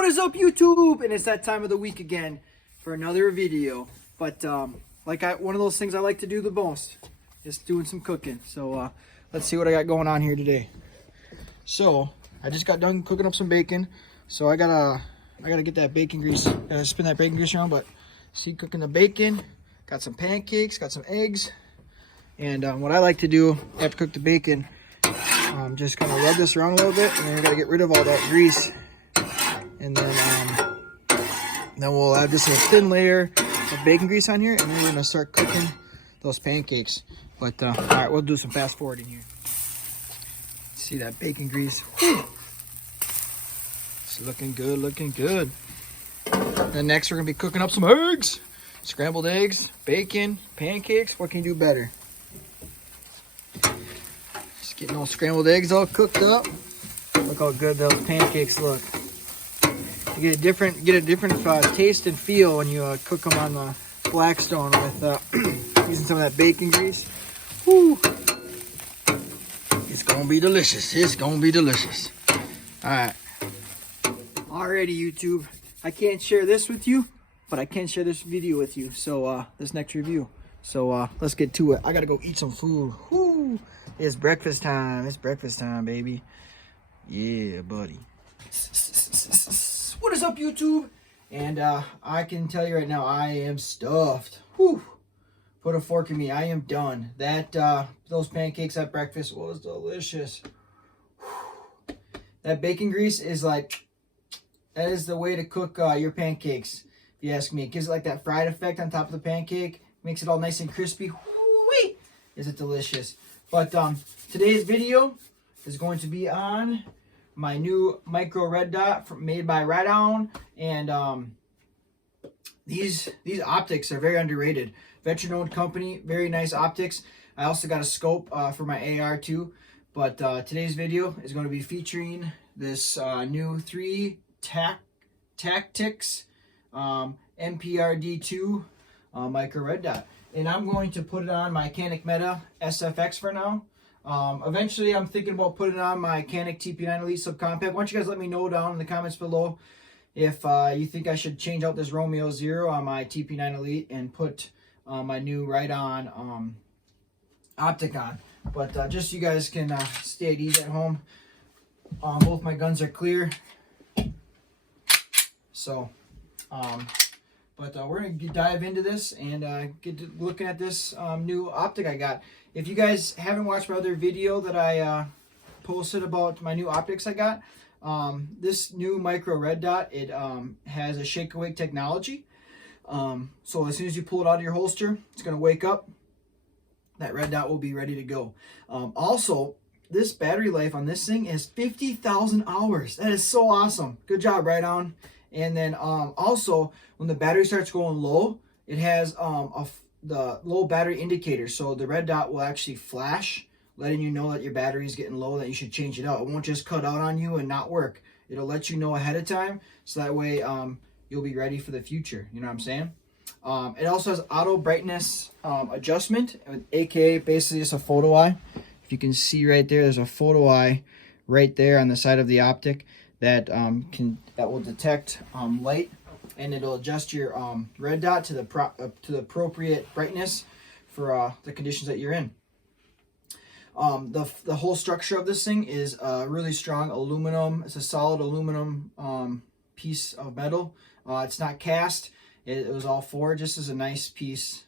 What is up, YouTube? And it's that time of the week again for another video. But one of those things I like to do the most is doing some cooking. So let's see what I got going on here today. So I just got done cooking up some bacon. So I gotta get that bacon grease. Gotta spin that bacon grease around. But see, cooking the bacon. Got some pancakes. Got some eggs. And what I like to do after cook the bacon, just kind of rub this around a little bit, and then we gotta get rid of all that grease. And then we'll add just a thin layer of bacon grease on here, and then we're gonna start cooking those pancakes. But all right, we'll do some fast forwarding here. See that bacon grease? Whew. It's looking good, looking good. And next we're gonna be cooking up some eggs, scrambled eggs, bacon, pancakes. What can you do better? Just getting those scrambled eggs all cooked up. Look how good those pancakes look. You get a different taste and feel when you cook them on the Blackstone with using some of that bacon grease. Woo! It's gonna be delicious. It's gonna be delicious. All right. Alrighty, YouTube. I can't share this with you, but I can share this video with you. So this next review. So let's get to it. I gotta go eat some food. Woo! It's breakfast time. It's breakfast time, baby. Yeah, buddy. What is up, YouTube? And I can tell you right now, I am stuffed. Whew. Put a fork in me. I am done. Those pancakes at breakfast was delicious. Whew. That bacon grease is that is the way to cook your pancakes, if you ask me. It gives it like that fried effect on top of the pancake. Makes it all nice and crispy. Whoo-wee! Is it delicious? But today's video is going to be on my new micro red dot made by Riton, and these optics are very underrated. Veteran-owned company, very nice optics. I also got a scope for my AR too. But today's video is going to be featuring this new 3 Tactics MPRD2 micro red dot, and I'm going to put it on my CANIK METE SFX for now. Eventually, I'm thinking about putting it on my CANIK TP9 Elite Subcompact. Why don't you guys let me know down in the comments below if you think I should change out this Romeo 0 on my TP9 Elite and put my new Riton optic on. But just so you guys can stay at ease at home. Both my guns are clear. So, but we're going to dive into this and get to looking at this new optic I got. If you guys haven't watched my other video that I posted about my new optics I got, this new micro red dot, it has a shake awake technology. So as soon as you pull it out of your holster, it's going to wake up. That red dot will be ready to go. Also, this battery life on this thing is 50,000 hours. That is so awesome. Good job, Riton. And then also, when the battery starts going low, it has the low battery indicator. So the red dot will actually flash, letting you know that your battery is getting low, that you should change it out. It won't just cut out on you and not work. It'll let you know ahead of time, so that way you'll be ready for the future. You know what I'm saying? It also has auto brightness adjustment, aka basically just a photo eye. If you can see right there, there's a photo eye right there on the side of the optic that will detect light, and it'll adjust your red dot to the appropriate brightness for the conditions that you're in. The whole structure of this thing is really strong aluminum. It's a solid aluminum piece of metal. It's not cast. It was all forged. Just as a nice piece,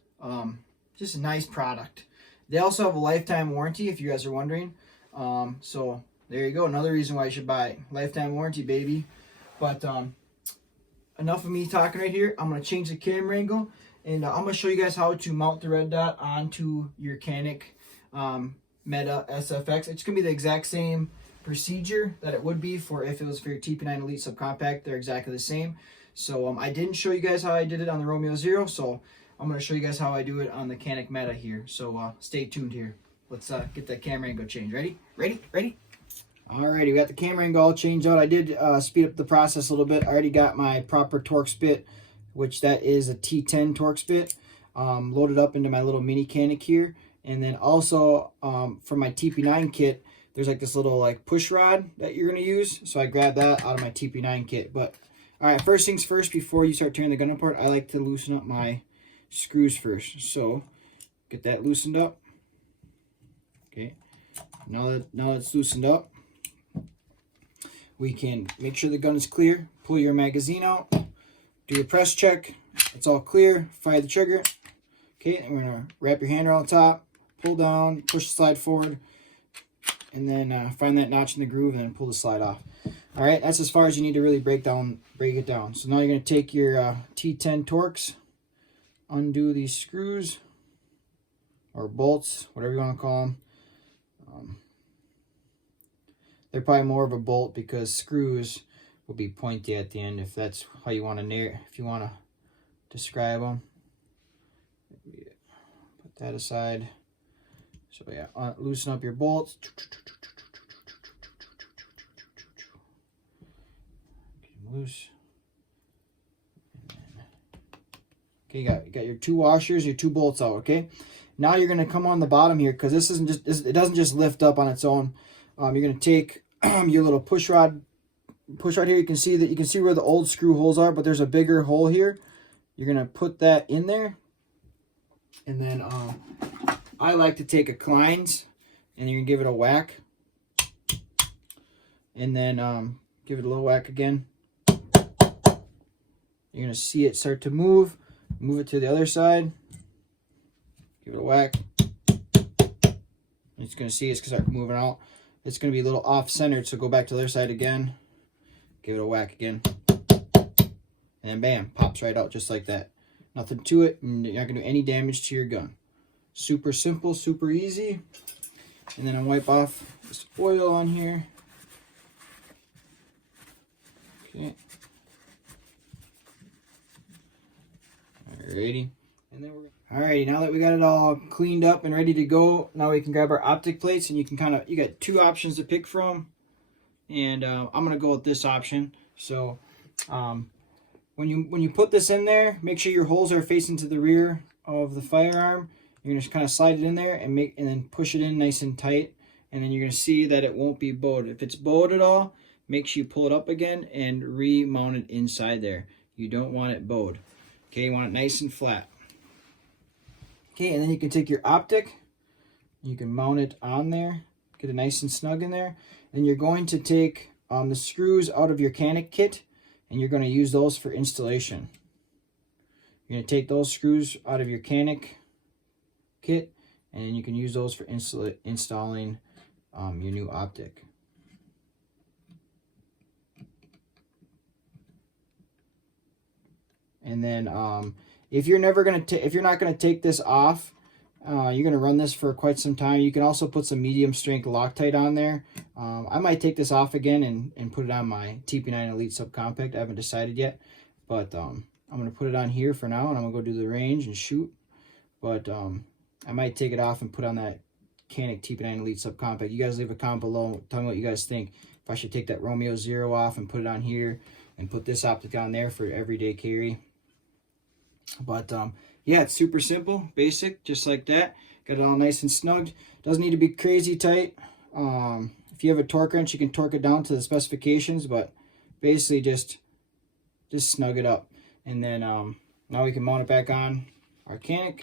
just a nice product. They also have a lifetime warranty, if you guys are wondering. So there you go. Another reason why you should buy it. Lifetime warranty, baby. But enough of me talking right here. I'm going to change the camera angle, and I'm going to show you guys how to mount the red dot onto your CANIK METE SFX. It's going to be the exact same procedure that it would be if it was for your TP9 Elite Subcompact. They're exactly the same. So I didn't show you guys how I did it on the Romeo 0, so I'm going to show you guys how I do it on the CANIK METE here. So stay tuned here. Let's get that camera angle changed. Ready? Ready? Ready? Alrighty, we got the camera angle all changed out. I did speed up the process a little bit. I already got my proper Torx bit, which that is a T10 Torx bit, loaded up into my little mini CANIK here. And then also for my TP9 kit, there's like this little like push rod that you're going to use. So I grabbed that out of my TP9 kit. But All right, first things first, before you start tearing the gun apart, I like to loosen up my screws first. So get that loosened up. Okay, now that it's loosened up, we can make sure the gun is clear. Pull your magazine out, do your press check. It's all clear. Fire the trigger. Okay, and we're gonna wrap your hand around the top, pull down, push the slide forward, and then find that notch in the groove, and then pull the slide off. All right, that's as far as you need to really break it down. So now you're gonna take your T10 Torx, undo these screws or bolts, whatever you want to call them. They're probably more of a bolt because screws will be pointy at the end, if that's how you want to describe them. Put that aside. So yeah, loosen up your bolts. Get them loose. Okay, you got your 2 washers, your 2 bolts out. Okay, now you're gonna come on the bottom here, because it doesn't just lift up on its own. You're gonna take your little push rod here. You can see where the old screw holes are, but there's a bigger hole here. You're gonna put that in there, and then I like to take a Klein's, and you're gonna give it a whack, and then give it a little whack again. You're gonna see it start to move. Move it to the other side. Give it a whack. It's gonna see it's gonna start moving out. It's gonna be a little off-centered, so go back to the other side again. Give it a whack again. And then bam, pops right out just like that. Nothing to it, and you're not gonna do any damage to your gun. Super simple, super easy. And then I wipe off this oil on here. Okay. Alrighty. And then alrighty, now that we got it all cleaned up and ready to go, now we can grab our optic plates, and you got 2 options to pick from. And I'm gonna go with this option. So when you put this in there, make sure your holes are facing to the rear of the firearm. You're gonna kind of slide it in there and then push it in nice and tight, and then you're gonna see that it won't be bowed. If it's bowed at all, make sure you pull it up again and remount it inside there. You don't want it bowed. Okay, you want it nice and flat. Okay, and then you can take your optic, you can mount it on there, get it nice and snug in there. Then you're going to take the screws out of your CANIK kit, and you're going to use those for installation. You're going to take those screws out of your CANIK kit, and you can use those for installing your new optic. And then if you're not going to take this off, you're going to run this for quite some time. You can also put some medium strength Loctite on there. I might take this off again and put it on my TP9 Elite Subcompact. I haven't decided yet, but I'm going to put it on here for now, and I'm going to go do the range and shoot. But I might take it off and put on that CANIK TP9 Elite Subcompact. You guys leave a comment below. Tell me what you guys think. If I should take that Romeo Zero off and put it on here and put this optic on there for everyday carry. But yeah, it's super simple, basic, just like that. Got it all nice and snugged. Doesn't need to be crazy tight. If you have a torque wrench, you can torque it down to the specifications, but basically just snug it up. And then now we can mount it back on our CANIK.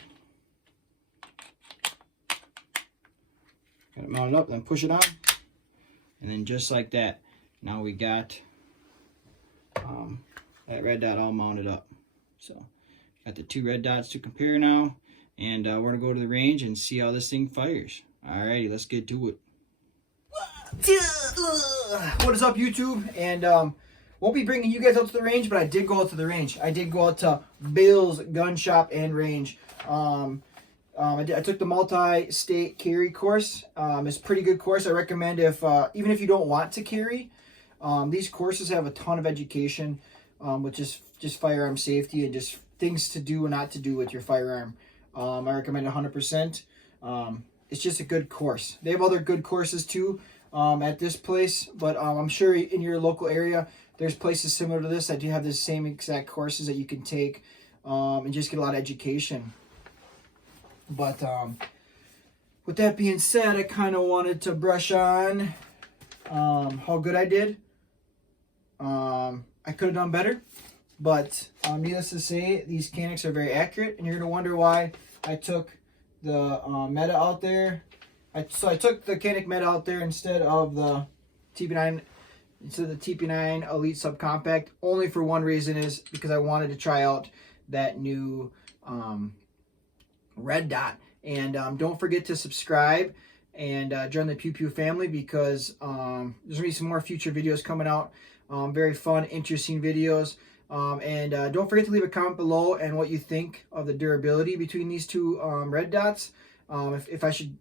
Got it mounted up, then push it on. And then just like that, now we got that red dot all mounted up. So got the 2 red dots to compare now, and we're gonna go to the range and see how this thing fires. Alrighty, let's get to it. What is up, YouTube? And won't be bringing you guys out to the range, but I did go out to the range. I did go out to Bill's Gun Shop and Range. I took the multi-state carry course. It's a pretty good course. I recommend even if you don't want to carry. These courses have a ton of education, with just firearm safety and just things to do and not to do with your firearm. I recommend it 100%. It's just a good course. They have other good courses too at this place, but I'm sure in your local area there's places similar to this that do have the same exact courses that you can take and just get a lot of education. But with that being said, I kind of wanted to brush on how good I did. I I could have done better, but needless to say, these CANIKs are very accurate, and you're going to wonder why I took the METE out there. So I took the CANIK METE out there instead of the TP9, Elite Subcompact, only for one reason, is because I wanted to try out that new red dot. And don't forget to subscribe and join the Pew Pew family, because there's going to be some more future videos coming out. Very fun, interesting videos. And don't forget to leave a comment below and what you think of the durability between these two red dots. If I should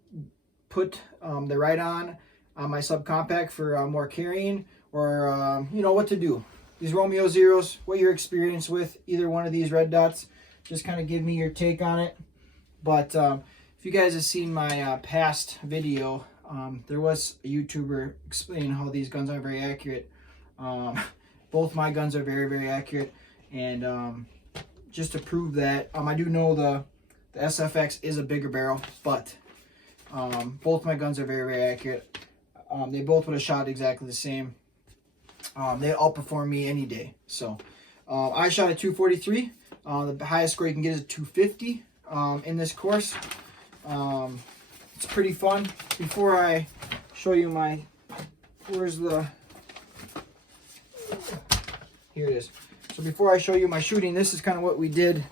put the Riton on my subcompact for more carrying, or you know what to do. These Romeo Zeros, what your experience with either one of these red dots. Just kind of give me your take on it. But if you guys have seen my past video, there was a YouTuber explaining how these guns are very accurate. Both my guns are very, very accurate. And just to prove that, I do know the SFX is a bigger barrel, but both my guns are very, very accurate. They both would have shot exactly the same. They outperform me any day. So I shot a 243. The highest score you can get is a 250 in this course. It's pretty fun. Before I show you my, here it is. So before I show you my shooting, this is kind of what we did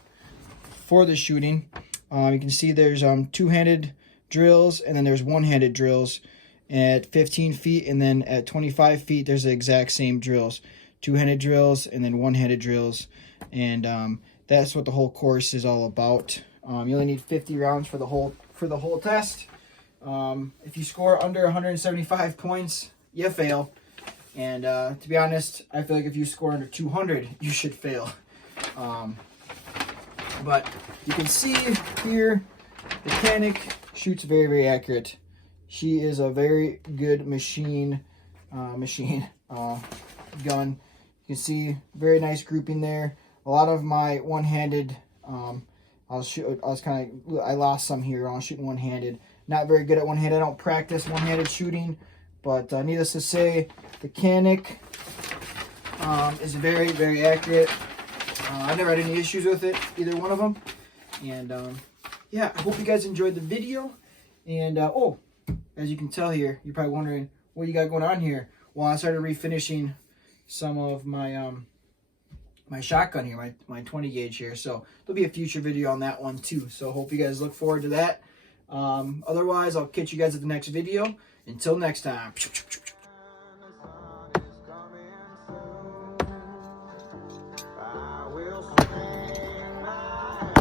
for the shooting. You can see there's two-handed drills, and then there's one-handed drills at 15 feet, and then at 25 feet there's the exact same drills, two-handed drills and then one-handed drills. And that's what the whole course is all about. You only need 50 rounds for the whole test. If you score under 175 points, you fail. And to be honest, I feel like if you score under 200, you should fail. But you can see here, the CANIK shoots very, very accurate. She is a very good machine gun. You can see very nice grouping there. A lot of my one-handed, I lost some here. I was shooting one-handed. Not very good at one-handed. I don't practice one-handed shooting, but needless to say, the CANIK is very, very accurate. I never had any issues with it, either one of them. And yeah, I hope you guys enjoyed the video. And oh, as you can tell here, you're probably wondering what you got going on here. Well, I started refinishing some of my my shotgun here, my 20 gauge here. So there'll be a future video on that one too. So hope you guys look forward to that. Otherwise, I'll catch you guys at the next video. Until next time. I will swing my